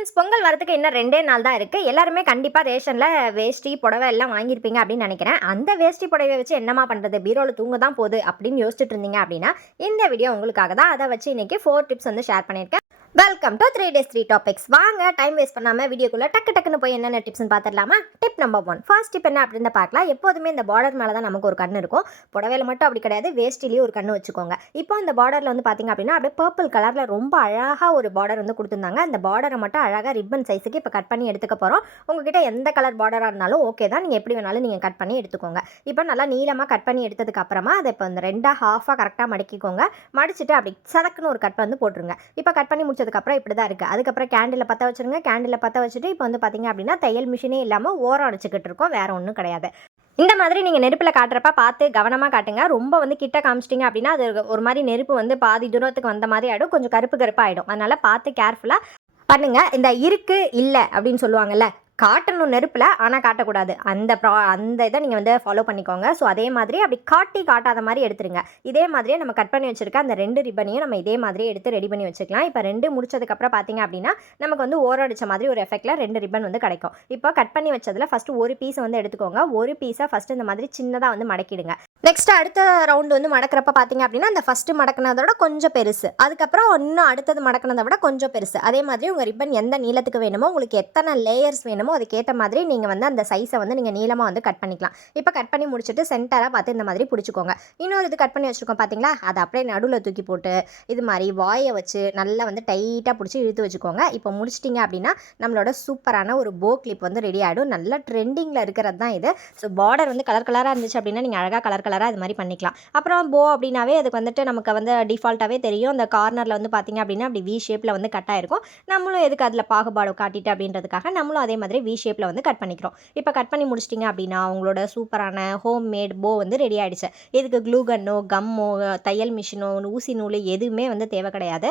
Friends Pongal வரதுக்கு இன்னும் ரெண்டே நாள் தான் இருக்குது எல்லாருமே கண்டிப்பாக ரேஷனில் வேஷ்டி புடவை எல்லாம் வாங்கியிருப்பீங்க அப்படின்னு நினைக்கிறேன். அந்த வேஷ்டி புடவை வச்சு என்னமா பண்ணுறது பீரோவில் தூங்க தான் போகுது அப்படின்னு யோசிச்சுட்டு இருந்தீங்க அப்படின்னா இந்த வீடியோ உங்களுக்காக தான். அதை வச்சு இன்றைக்கி ஃபோர் டிப்ஸ் வந்து ஷேர் பண்ணியிருக்கேன். Welcome to three days three topics வாங்க டைம் வேஸ்ட் பண்ணாமல் வீடியோக்குள்ளே டக்கு டக்குன்னு போய் என்னென்ன டிப்ஸ்னு பார்த்துடலாமா? Tip number one first tip என்ன அப்படின்னு பார்க்கலாம். எப்போதுமே இந்த பார்டர் மேலே தான் நமக்கு ஒரு கண் இருக்கும். புடவையில் மட்டும் அப்படி கிடையாது. வேஷ்டிலேயே ஒரு கண்ணு வச்சுக்கோங்க. இப்போ அந்த பார்டரில் வந்து பார்த்தீங்க அப்படின்னா அப்படியே பர்பிள் கலரில் ரொம்ப அழகாக ஒரு பார்டர் வந்து கொடுத்துருந்தாங்க. அந்த பார்டரை மட்டும் அழகாக ரிப்பன் சைஸுக்கு இப்போ கட் பண்ணி எடுத்துக்க போகிறோம் உங்ககிட்ட எந்த கலர் பார்டராக இருந்தாலும் ஓகே தான். நீங்கள் எப்படி வேணாலும் நீங்கள் கட் பண்ணி எடுத்துக்கோங்க. இப்போ நல்லா நீளமாக கட் பண்ணி எடுத்ததுக்கு அப்புறமா அதை இப்போ இந்த ரெண்டாக ஹாஃபாக கரெக்டாக மடக்கிக்கோங்க. மடிச்சுட்டு அப்படி சதக்குன்னு ஒரு கட் வந்து போட்டுருங்க. இப்போ கட் பண்ணி முடிச்சதுக்கப்புறம் இப்படி தான் இருக்குது அதுக்கப்புறம் கேண்டில் பற்ற வச்சுருங்க. கேண்டில் பற்ற வச்சுட்டு இப்போ வந்து பார்த்தீங்க அப்படின்னா தையல் மிஷினே இல்லாமல் ஓரம் அடிச்சுக்கிட்டு இருக்கோம். வேறு ஒன்றும் கிடையாது. இந்த மாதிரி நீங்கள் நெருப்பில் காட்டுறப்ப பார்த்து கவனமாக காட்டுங்க. ரொம்ப வந்து கிட்ட காமிச்சிட்டிங்க அப்படின்னா அது ஒரு மாதிரி நெருப்பு வந்து பாதி தூரத்துக்கு வந்த மாதிரி ஆகிடும் கொஞ்சம் கருப்பு கருப்பாக ஆகிடும் அதனால் பார்த்து கேர்ஃபுல்லாக பண்ணுங்க. இந்த இருக்கு இல்லை அப்படின்னு சொல்லுவாங்கல்ல. காட்டணும் நெருப்பில் ஆனால் காட்டக்கூடாது. அந்த ப்ரா அந்த இதை நீங்கள் வந்து ஃபாலோ பண்ணிக்கோங்க. ஸோ அதே மாதிரி அப்படி காட்டி காட்டாத மாதிரி எடுத்துருங்க. இதே மாதிரியே நம்ம கட் பண்ணி வச்சுருக்க அந்த ரெண்டு ரிப்பனையும் நம்ம இதே மாதிரி எடுத்து ரெடி பண்ணி வச்சுக்கலாம். இப்போ ரெண்டு முடிச்சதுக்கப்புறம் பார்த்தீங்க அப்படின்னா நமக்கு வந்து ஓரடிச்ச மாதிரி ஒரு எஃபெக்டில் ரெண்டு ரிப்பன் வந்து கிடைக்கும். இப்போ கட் பண்ணி வச்சதில் ஃபஸ்ட்டு ஒரு பீஸை வந்து எடுத்துக்கோங்க. ஒரு பீஸை ஃபஸ்ட்டு இந்த மாதிரி சின்னதாக வந்து மடக்கிடுங்க. நெக்ஸ்ட் அடுத்த ரவுண்டு வந்து மடக்கிறப்ப பார்த்தீங்க அப்படின்னா அந்த ஃபஸ்ட்டு மடக்கினதோட கொஞ்சம் பெருசு. அதுக்கப்புறம் இன்னும் அடுத்தது மடக்கினதை விட கொஞ்சம் பெருசு. அதே மாதிரி உங்கள் ரிப்பன் எந்த நீளத்துக்கு வேணுமோ உங்களுக்கு எத்தனை லேயர்ஸ் வேணுமோ அதுக்கேற்ற மாதிரி நீங்கள் வந்து அந்த சைஸை வந்து நீங்கள் நீளமாக வந்து கட் பண்ணிக்கலாம். இப்போ கட் பண்ணி முடிச்சுட்டு சென்டராக பார்த்து இந்த மாதிரி பிடிச்சிக்கோங்க. இன்னொரு இது கட் பண்ணி வச்சுருக்கோம் பார்த்தீங்களா அதை அப்படியே நடுவில் தூக்கி போட்டு இது மாதிரி வாயை வச்சு நல்லா வந்து டைட்டாக பிடிச்சி இழுத்து வச்சுக்கோங்க. இப்போ முடிச்சிட்டிங்க அப்படின்னா நம்மளோட சூப்பரான ஒரு போ கிளிப் வந்து ரெடி ஆகிடும் நல்ல ட்ரெண்டிங்கில் இருக்கிறது தான் இது. ஸோ பார்டர் வந்து கலர் கலராக இருந்துச்சு அப்படின்னா நீங்கள் அழகாக கலர் கலராக இது மாதிரி பண்ணிக்கலாம். அப்புறம் போ அப்படின்னாவே அதுக்கு வந்துட்டு நமக்கு வந்து டிஃபால்ட்டாகவே தெரியும். அந்த கார்னரில் வந்து பார்த்தீங்க அப்படின்னா அப்படி வி ஷேப்பில் வந்து கட் ஆயிருக்கும். நம்மளும் எதுக்கு அதில் பாகுபாடு காட்டிட்டு அப்படின்றதுக்காக நம்மளும் அதே மாதிரி வி ஷேப்பில் வந்து கட் பண்ணிக்கிறோம். இப்போ கட் பண்ணி முடிச்சிட்டிங்க அப்படின்னா உங்களோட சூப்பரான ஹோம் மேட் போ வந்து ரெடி ஆகிடுச்சு இதுக்கு க்ளூ கன்னோ கம்மோ தையல் மிஷினோ ஊசி நூல் எதுவுமே வந்து தேவை கிடையாது.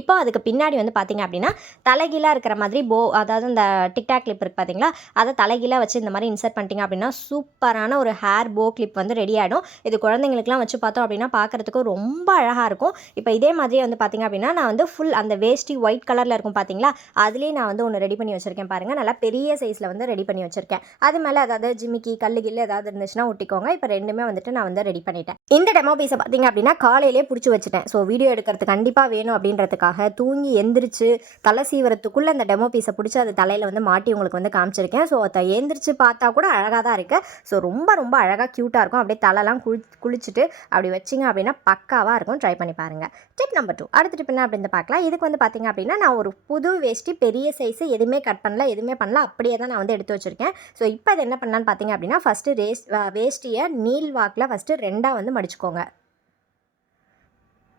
இப்போ அதுக்கு பின்னாடி வந்து பார்த்தீங்க அப்படின்னா தலைகீழாக இருக்கிற மாதிரி போ அதாவது இந்த டிக்டாக் கிளிப் இருக்குது பார்த்தீங்களா அதை தலைகீழாக வச்சு இந்த மாதிரி இன்சர்ட் பண்ணிட்டீங்க அப்படின்னா சூப்பரான ஒரு ஹேர் போ கிளிப் வந்து ரெடி ஆகிடும் இது குழந்தைங்களுக்குலாம் வச்சு பார்த்தோம் அப்படின்னா பார்க்குறதுக்கு ரொம்ப அழகாக இருக்கும். இப்போ இதே மாதிரியே வந்து பார்த்தீங்க அப்படின்னா நான் வந்து ஃபுல் அந்த வேஷ்டி ஒயிட் கலரில் இருக்கும் பார்த்தீங்களா அதுலேயே நான் வந்து ஒன்று ரெடி பண்ணி வச்சுருக்கேன் பாருங்கள் நல்லா பெரிய சைஸில் வந்து ரெடி பண்ணி வச்சுருக்கேன். அது மேலே அதாவது ஜிமிக்கி கல்லு கில்லு ஏதாவது இருந்துச்சுன்னா ஒட்டிக்கோங்க. இப்போ ரெண்டுமே வந்துட்டு நான் வந்து ரெடி பண்ணிட்டேன். இந்த டெமோ பீஸை பார்த்தீங்க அப்படின்னா காலையிலே பிடிச்சி வச்சுட்டேன். ஸோ வீடியோ எடுக்கிறது கண்டிப்பாக வேணும் அப்படின்றதுக்காக தூங்கி எந்திரிச்சு தலை சீவரத்துக்குள்ளே அந்த டெமோ பீஸை பிடிச்சி அது தலையில் வந்து மாட்டி உங்களுக்கு வந்து காமிச்சிருக்கேன். ஸோ அதை எந்திரிச்சு பார்த்தா கூட அழகாக தான் இருக்குது ஸோ ரொம்ப ரொம்ப அழகாக க்யூட்டாக இருக்கும். அப்படியே தலைலாம் குளி குளிச்சுட்டு அப்படி வச்சிங்க அப்படின்னா பக்காவாக இருக்கும். ட்ரை பண்ணி பாருங்கள் டிப் நம்பர் டூ அடுத்த டிப் என்ன அப்படின்னு பார்க்கலாம். இதுக்கு வந்து பார்த்தீங்க அப்படின்னா நான் ஒரு புது வேஷ்டி பெரிய சைஸு எதுவுமே கட் பண்ணல எதுவுமே பண்ணல. அப்படியே தான் நான் வந்து எடுத்து வச்சுருக்கேன். ஸோ இப்போ அது என்ன பண்ணலான்னு பார்த்தீங்க அப்படின்னா ஃபஸ்ட்டு ரேஸ் வேஷ்டியை நீல் வாக்கில் ஃபஸ்ட்டு ரெண்டாக வந்து மடிச்சுக்கோங்க.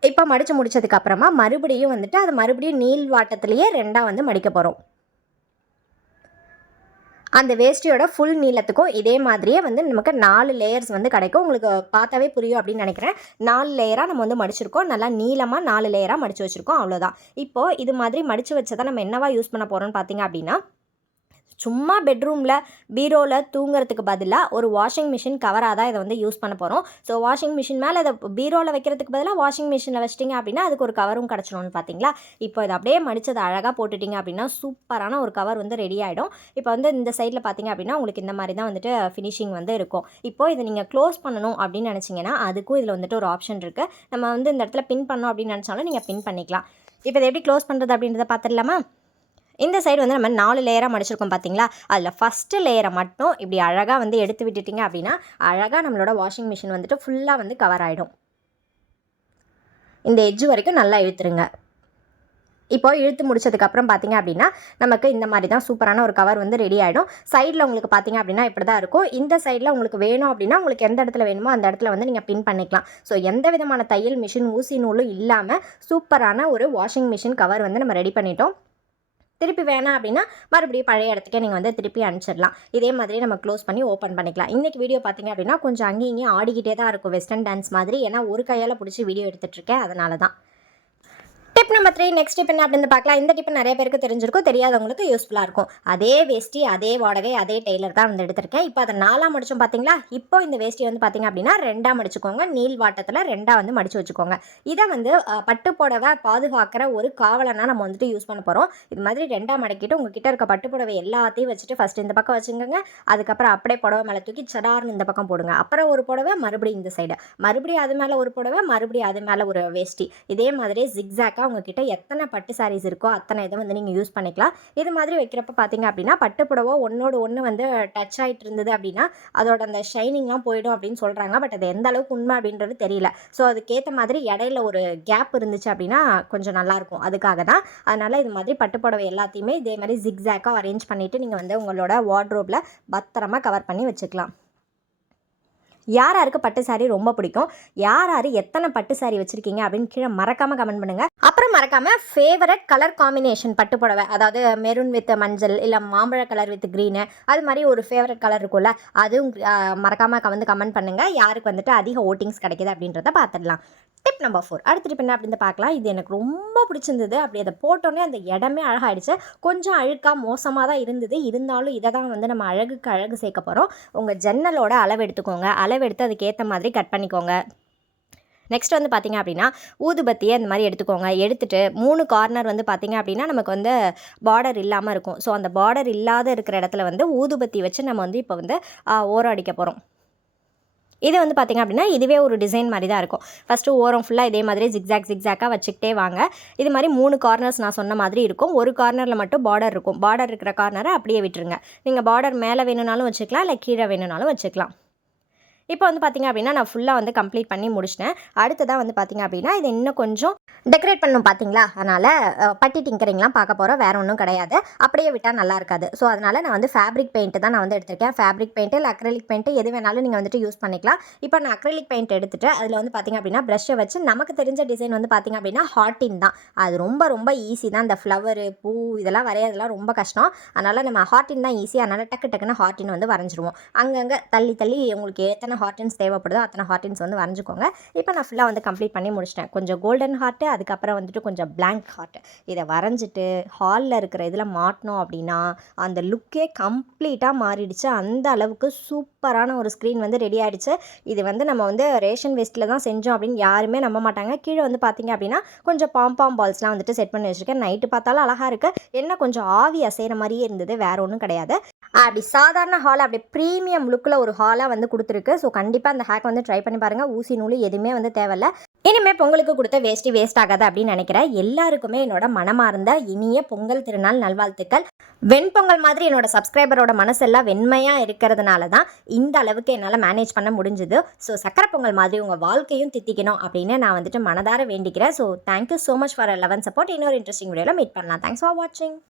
இப்போ மடித்து முடிச்சதுக்கு அப்புறமா மறுபடியும் வந்துட்டு அது மறுபடியும் நீள் வாட்டத்திலேயே ரெண்டாக வந்து மடிக்க போகிறோம் அந்த வேஷ்டியோட ஃபுல் நீளத்துக்கும் இதே மாதிரியே வந்து நமக்கு நாலு லேயர்ஸ் வந்து கிடைக்கும். உங்களுக்கு பார்த்தாவே புரியும் அப்படின்னு நினைக்கிறேன். நாலு லேயராக நம்ம வந்து மடிச்சிருக்கோம். நல்லா நீளமாக நாலு லேயராக மடித்து வச்சுருக்கோம். அவ்வளோதான் இப்போது இது மாதிரி மடித்து வச்சதை நம்ம என்னவா யூஸ் பண்ண போகிறோம்னு பார்த்தீங்க அப்படின்னா சும்மா பெட்ரூமில் பீரோவில் தூங்குறதுக்கு பதிலாக ஒரு வாஷிங் மிஷின் கவராக தான் இதை வந்து யூஸ் பண்ண போகிறோம் ஸோ வாஷிங் மிஷின் மேலே இதை பீரோவில் வைக்கிறதுக்கு பதிலாக வாஷிங் மிஷினில் வச்சிட்டிங்க அப்படின்னா அதுக்கு ஒரு கவரும் கிடச்சிடும்னு பார்த்தீங்களா இப்போ இதை அப்படியே மடித்தது அழகாக போட்டுட்டிங்க அப்படின்னா சூப்பரான ஒரு கவர் வந்து ரெடி ஆகிடும் இப்போ வந்து இந்த சைடில் பார்த்தீங்க அப்படின்னா உங்களுக்கு இந்த மாதிரி தான் வந்துட்டு ஃபினிஷிங் வந்து இருக்கும். இப்போ இதை நீங்கள் க்ளோஸ் பண்ணணும் அப்படின்னு நினச்சிங்கன்னா அதுக்கும் இதில் வந்துட்டு ஒரு ஆப்ஷன் இருக்குது நம்ம வந்து இந்த இடத்துல பின் பண்ணோம் அப்படின்னு நினச்சாலும் நீங்கள் பின் பண்ணிக்கலாம். இப்போ இதை எப்படி க்ளோஸ் பண்ணுறது அப்படின்றத பார்த்துடலாமா? இந்த சைடு வந்து நம்ம நாலு லேயராக மடிச்சிருக்கோம் பார்த்தீங்களா அதில் ஃபஸ்ட்டு லேயரை மட்டும் இப்படி அழகாக வந்து எடுத்து விட்டுட்டிங்க அப்படின்னா அழகாக நம்மளோட வாஷிங் மிஷின் வந்துட்டு ஃபுல்லாக வந்து கவர் ஆகிடும் இந்த எஜ்ஜு வரைக்கும் நல்லா இழுத்துருங்க. இப்போ இழுத்து முடிச்சதுக்கப்புறம் பார்த்தீங்க அப்படின்னா நமக்கு இந்த மாதிரி தான் சூப்பரான ஒரு கவர் வந்து ரெடி ஆகிடும் சைடில் உங்களுக்கு பார்த்தீங்க அப்படின்னா இப்படி தான் இருக்கும். இந்த சைடில் உங்களுக்கு வேணும் அப்படின்னா உங்களுக்கு எந்த இடத்துல வேணுமோ அந்த இடத்துல வந்து நீங்கள் பின் பண்ணிக்கலாம். ஸோ எந்த விதமான தையல் மிஷின் ஊசி நூலும் இல்லாமல் சூப்பரான ஒரு வாஷிங் மிஷின் கவர் வந்து நம்ம ரெடி பண்ணிட்டோம். திருப்பி வேணாம் அப்படின்னா மறுபடியும் பழைய இடத்துக்கே நீங்கள் வந்து திருப்பி அனுப்பிச்சிடலாம். இதே மாதிரி நம்ம க்ளோஸ் பண்ணி ஓப்பன் பண்ணிக்கலாம். இன்றைக்கி வீடியோ பார்த்தீங்க அப்படின்னா கொஞ்சம் அங்கேயும் இங்கேயும் ஆடிக்கிட்டே தான் இருக்கும். வெஸ்டர்ன் டான்ஸ் மாதிரி. ஏன்னா ஒரு கையால் பிடிச்சி வீடியோ எடுத்துகிட்ருக்கேன் அதனால தான் tip number three next tip என்ன அப்படின்னு பார்க்கலாம். இந்த டிப் நிறைய பேருக்கு தெரிஞ்சிருக்கும் தெரியாதவங்களுக்கு யூஸ்ஃபுல்லாக இருக்கும். அதே வேஷ்டி அதே வாடகை அதே டெய்லர் தான் வந்து எடுத்திருக்கேன். இப்போ அதை நாலாம் மடிச்சோம் பார்த்தீங்களா இப்போ இந்த வேஷ்டி வந்து பார்த்தீங்க அப்படின்னா ரெண்டாக மடிச்சுக்கோங்க. நீள் வாட்டத்தில் ரெண்டாக வந்து மடிச்சு வச்சுக்கோங்க. இதை வந்து பட்டு புடவை பாதுகாக்கிற ஒரு காவலனாக நம்ம வந்துட்டு யூஸ் பண்ண போகிறோம் இது மாதிரி ரெண்டாக மடக்கிட்டு உங்ககிட்ட இருக்க பட்டு புடவை எல்லாத்தையும் வச்சுட்டு ஃபஸ்ட் இந்த பக்கம் வச்சுக்கோங்க. அதுக்கப்புறம் அப்படியே புடவை மேலே தூக்கி சடார்னு இந்த பக்கம் போடுங்க. அப்புறம் ஒரு புடவை மறுபடியும் இந்த சைடு மறுபடியும் அது மேலே ஒரு புடவை மறுபடியும் அது மேலே ஒரு வேஷ்டி இதே மாதிரி ஜிக்ஸாக்காக உங்ககிட்ட எத்தனை பட்டு சாரீஸ் இருக்கோ அத்தனை இதை வந்து நீங்கள் யூஸ் பண்ணிக்கலாம். இது மாதிரி வைக்கிறப்ப பார்த்தீங்க அப்படின்னா பட்டு புடவை ஒன்றோட ஒன்று வந்து டச் ஆகிட்டு இருந்தது அப்படின்னா அதோட அந்த ஷைனிங்லாம் போயிடும் அப்படின்னு சொல்கிறாங்க பட் அது எந்த அளவுக்கு உண்மை அப்படின்றது தெரியல. ஸோ அதுக்கேற்ற மாதிரி இடையில ஒரு கேப் இருந்துச்சு அப்படின்னா கொஞ்சம் நல்லாயிருக்கும் அதுக்காக தான். அதனால் இது மாதிரி பட்டு புடவை எல்லாத்தையுமே இதே மாதிரி ஜிக்ஸாக்காக அரேஞ்ச் பண்ணிவிட்டு நீங்கள் வந்து உங்களோட வார்ட்ரோப்பில் பத்திரமா கவர் பண்ணி வச்சுக்கலாம். யார் யாருக்கு பட்டு saree ரொம்ப பிடிக்கும்? யார் யார் எத்தனை பட்டு saree வச்சுருக்கீங்க? அப்படின்னு கீழே மறக்காமல் கமெண்ட் பண்ணுங்கள் அப்புறம் மறக்காமல் ஃபேவரட் கலர் காம்பினேஷன் பட்டு புடவை அதாவது மெரூன் வித் மஞ்சள் இல்லை மாம்பழ கலர் வித் க்ரீனு அது மாதிரி ஒரு ஃபேவரட் கலர் இருக்கும்ல அதுவும் மறக்காமல் வந்து கமெண்ட் பண்ணுங்கள் யாருக்கு வந்துட்டு அதிக ஓட்டிங்ஸ் கிடைக்குது அப்படின்றத பார்த்துடலாம். டிப் நம்பர் ஃபோர் அடுத்த டிப் என்ன அப்படின்னு பார்க்கலாம். இது எனக்கு ரொம்ப பிடிச்சிருந்தது. அப்படி அதை போட்டோன்னே அந்த இடமே அழகாயிடுச்சு. கொஞ்சம் அழுக்காக மோசமாக தான் இருந்தது. இருந்தாலும் இதை தான் வந்து நம்ம அழகுக்கு அழகு சேர்க்க போகிறோம் உங்கள் ஜன்னலோட அளவு எடுத்துக்கோங்க. அளவு எடுத்து அதுக்கேற்ற மாதிரி கட் பண்ணிக்கோங்க. நெக்ஸ்ட் வந்து பார்த்திங்க அப்படின்னா ஊதுபத்தியை இந்த மாதிரி எடுத்துக்கோங்க. எடுத்துகிட்டு மூணு கார்னர் வந்து பார்த்திங்க அப்படின்னா நமக்கு வந்து பார்டர் இல்லாமல் இருக்கும். ஸோ அந்த பார்டர் இல்லாத இருக்கிற இடத்துல வந்து ஊதுபத்தி வச்சு நம்ம வந்து இப்போ வந்து ஆ, ஓரம் அடிக்க போகிறோம் இது வந்து பார்த்திங்க அப்படின்னா இதுவே ஒரு டிசைன் மாதிரி தான் இருக்கும். ஃபஸ்ட்டு ஓரம் ஃபுல்லாக இதே மாதிரி ஜிக்ஸாக் ஜிக்ஸாக்காக வச்சுக்கிட்டே வாங்க. இது மாதிரி மூணு கார்னர்ஸ் நான் சொன்ன மாதிரி இருக்கும். ஒரு கார்னரில் மட்டும் பார்டர் இருக்கும். பார்டர் இருக்கிற கார்னரை அப்படியே விட்டுருங்க. நீங்கள் பார்டர் மேலே வேணும்னாலும் வச்சுக்கலாம் இல்லை கீழே வேணும்னாலும் வச்சுக்கலாம். இப்போ வந்து பார்த்திங்க அப்படின்னா நான் ஃபுல்லாக வந்து கம்ப்ளீட் பண்ணி முடிச்சிட்டேன். அடுத்ததாக வந்து பார்த்திங்க அப்படின்னா இது இன்னும் கொஞ்சம் டெக்கரேட் பண்ணும் பார்த்தீங்களா அதனால் பட்டி டிங்கரிங்லாம் பார்க்க போகிறோம் வேறு ஒன்றும் கிடையாது. அப்படியே விட்டால் நல்லா இருக்காது. ஸோ அதனால் நான் வந்து ஃபேப்ரிக் பெயிண்ட் தான் நான் வந்து எடுத்திருக்கேன். ஃபேப்ரிக் பெயிண்ட் இல்லை அக்ரலிக் பெயிண்ட் எது வேணாலும் நீங்கள் வந்துட்டு யூஸ் பண்ணிக்கலாம். இப்போ நான் அக்ரலிக் பெயிண்ட் எடுத்துகிட்டு அதில் வந்து பார்த்திங்க அப்படின்னா ப்ரஷ்ஷை வச்சு நமக்கு தெரிஞ்ச டிசைன் வந்து பார்த்திங்க அப்படின்னா ஹாட்டின் தான். அது ரொம்ப ரொம்ப ஈஸி தான். இந்த ஃப்ளவரு பூ இதெல்லாம் வரையறதுலாம் ரொம்ப கஷ்டம். அதனால் நம்ம ஹாட்டின் தான் ஈஸி அதனால் டக்கு டக்குன்னு ஹாட்டின் வந்து வரைஞ்சிருவோம். அங்கங்கே தள்ளி தள்ளி உங்களுக்கு எத்தனை ஹார்டின்ஸ் தேவைப்படுதோ அத்தனை ஹார்டின்ஸ் வந்து வரைஞ்சிக்கோங்க. இப்போ நான் ஃபுல்லாக வந்து கம்ப்ளீட் பண்ணி முடிச்சிட்டேன். கொஞ்சம் கோல்டன் ஹார்ட்டு அதுக்கப்புறம் வந்துட்டு கொஞ்சம் பிளாங்க் ஹார்ட் இதை வரைஞ்சிட்டு ஹாலில் இருக்கிற இதில் மாட்டினோம் அப்படின்னா அந்த லுக்கே கம்ப்ளீட்டாக மாறிடுச்சு. அந்த அளவுக்கு சூப்பரான ஒரு ஸ்க்ரீன் வந்து ரெடி ஆகிடுச்சு இது வந்து நம்ம வந்து ரேஷன் வேஸ்ட்டில் தான் செஞ்சோம் அப்படின்னு யாருமே நம்ப மாட்டாங்க. கீழே வந்து பார்த்தீங்க அப்படின்னா கொஞ்சம் பாம்பாம் பால்ஸ்லாம் வந்துட்டு செட் பண்ணி வச்சுருக்கேன். நைட்டு பார்த்தாலும் அழகாக இருக்குது என்ன கொஞ்சம் ஆவி அசைகிற மாதிரியே இருந்தது வேற ஒன்றும் கிடையாது. அப்படி சாதாரண ஹால் அப்படி ப்ரீமியம் லுக்கில் ஒரு ஹாலாக வந்து கொடுத்துருக்கு. ஸோ கண்டிப்பாக அந்த ஹேக் வந்து ட்ரை பண்ணி பாருங்கள் ஊசி நூல் எதுவுமே வந்து தேவையில்ல. இனிமேல் பொங்கலுக்கு கொடுத்த வேஸ்ட்டி வேஸ்ட் ஆகாது அப்படின்னு நினைக்கிறேன். எல்லாருக்குமே என்னோட மனமார்ந்த இனிய பொங்கல் திருநாள் நல்வாழ்த்துக்கள். வெண்பொங்கல் மாதிரி என்னோட சப்ஸ்கிரைபரோட மனசெல்லாம் வெண்மையாக இருக்கிறதுனால தான் இந்த அளவுக்கு என்னால் மேனேஜ் பண்ண முடிஞ்சுது. ஸோ சக்கரை பொங்கல் மாதிரி உங்கள் வாழ்க்கையும் தித்திக்கணும் அப்படின்னு நான் வந்துட்டு மனதார வேண்டிக்கிறேன். So thank you so much for eleven support இன்னொரு இன்ட்ரெஸ்டிங் வீடியோவில் மீட் பண்ணலாம். தேங்க்ஸ் ஃபார் வாட்சிங்